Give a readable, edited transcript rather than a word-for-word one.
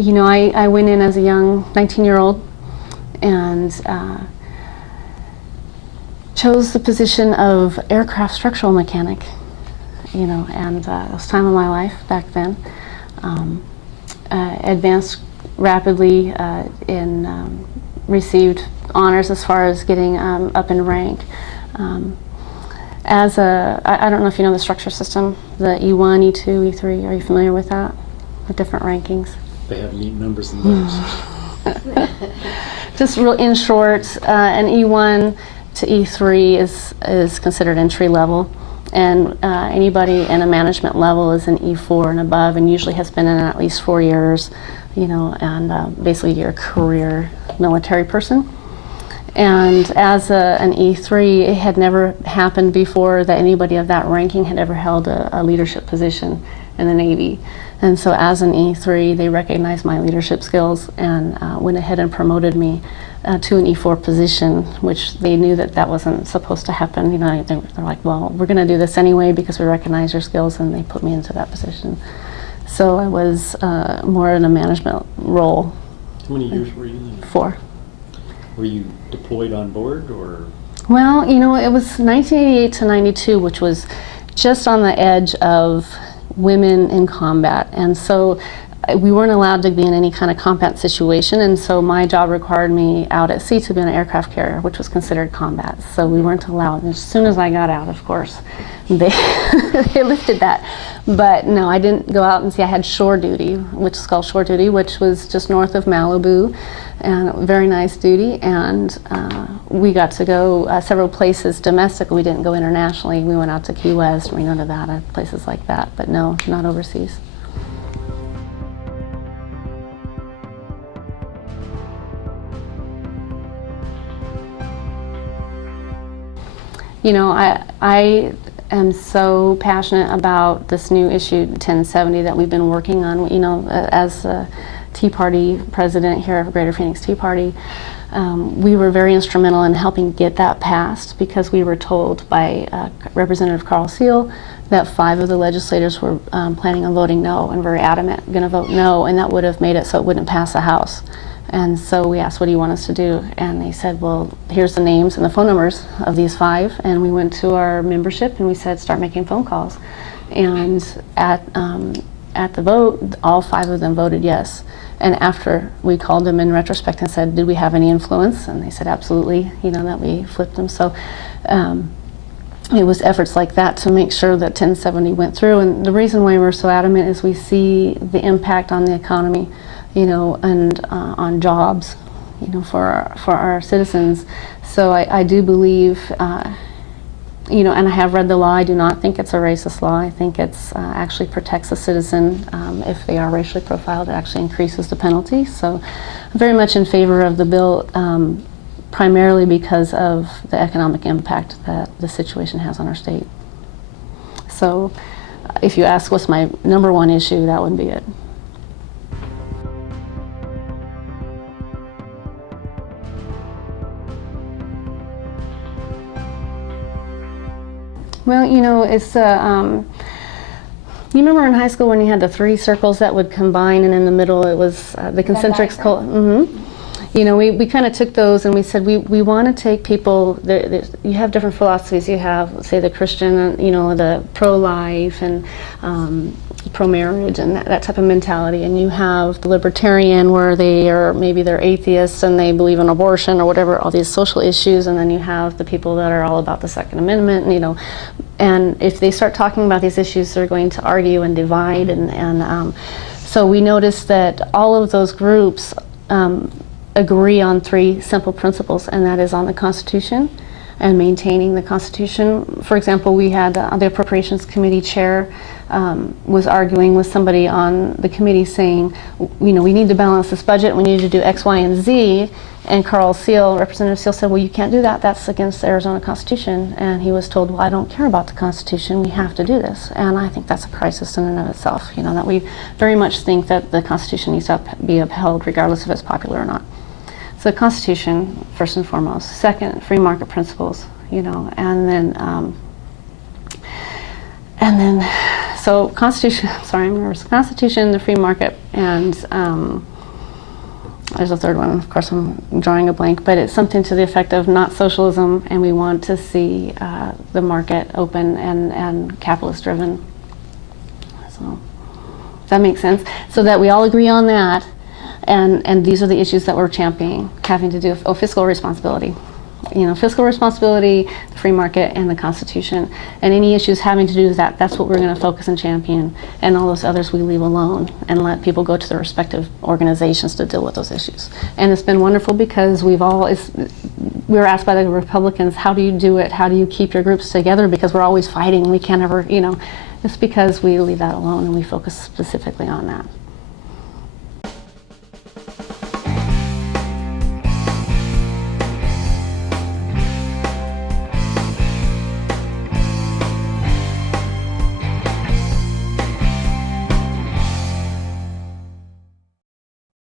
I went in as a young 19-year-old and chose the position of aircraft structural mechanic, and it was time of my life back then. Advanced rapidly in received honors as far as getting up in rank. I don't know if you know the structure system, the E1, E2, E3, are you familiar with that? The different rankings? They have neat numbers in those. Just real in short, an E1 to E3 is considered entry level, and anybody in a management level is an E4 and above, and usually has been in at least 4 years, and basically you're a career military person. And as an E3, it had never happened before that anybody of that ranking had ever held a leadership position in the Navy. And so as an E3, they recognized my leadership skills and went ahead and promoted me to an E4 position, which they knew that wasn't supposed to happen. They're like, well, we're going to do this anyway because we recognize your skills, and they put me into that position. So I was more in a management role. How many years were you in? 4. Were you deployed on board, or? Well, it was 1988 to 92, which was just on the edge of women in combat, and so we weren't allowed to be in any kind of combat situation, and so my job required me out at sea to be an aircraft carrier, which was considered combat, so we weren't allowed. And as soon as I got out, of course, they lifted that. But no, I didn't go out and see. I had shore duty, which is called shore duty, which was just north of Malibu, and very nice duty, and we got to go several places domestically. We didn't go internationally. We went out to Key West, Reno, Nevada, places like that, but no, not overseas. I am so passionate about this new issue 1070 that we've been working on. As a Tea Party president here of Greater Phoenix Tea Party, we were very instrumental in helping get that passed, because we were told by Representative Carl Seal that 5 of the legislators were planning on voting no, and very adamant, going to vote no, and that would have made it so it wouldn't pass the House. And so we asked, what do you want us to do? And they said, well, here's the names and the phone numbers of these 5. And we went to our membership and we said, start making phone calls. And at the vote, all 5 of them voted yes. And after we called them in retrospect and said, did we have any influence? And they said, absolutely, that we flipped them. So it was efforts like that to make sure that 1070 went through. And the reason why we're so adamant is we see the impact on the economy, and on jobs, for our citizens. So I do believe, and I have read the law. I do not think it's a racist law. I think it's actually protects a citizen if they are racially profiled. It actually increases the penalty. So I'm very much in favor of the bill, primarily because of the economic impact that the situation has on our state. So if you ask what's my #1 issue, that would be it. Well, it's you remember in high school when you had the 3 circles that would combine, and in the middle it was the concentric circle. We kind of took those and we said we want to take people. You have different philosophies. You have, say, the Christian, the pro-life and pro-marriage and that type of mentality, and you have the libertarian where they're atheists and they believe in abortion or whatever, all these social issues, and then you have the people that are all about the Second Amendment, and if they start talking about these issues, they're going to argue and divide, and so we noticed that all of those groups agree on 3 simple principles, and that is on the Constitution and maintaining the Constitution. For example, we had the Appropriations Committee chair was arguing with somebody on the committee saying, we need to balance this budget, we need to do X, Y, and Z, and Representative Seal said, well, you can't do that, that's against the Arizona Constitution. And he was told, well, I don't care about the Constitution, we have to do this. And I think that's a crisis in and of itself, that we very much think that the Constitution needs to be upheld regardless if it's popular or not. So the Constitution, first and foremost. Second, free market principles, and then, so Constitution, sorry, I'm nervous. Constitution, the free market, and there's a third one, of course I'm drawing a blank, but it's something to the effect of not socialism, and we want to see the market open and capitalist driven. So, does that make sense? So that we all agree on that, and these are the issues that we're championing, having to do with fiscal responsibility. You know, fiscal responsibility, the free market, and the Constitution. And any issues having to do with that, that's what we're going to focus and champion. And all those others we leave alone and let people go to their respective organizations to deal with those issues. And it's been wonderful because we were asked by the Republicans, how do you do it? How do you keep your groups together? Because we're always fighting. We can't ever, you know, it's because we leave that alone and we focus specifically on that.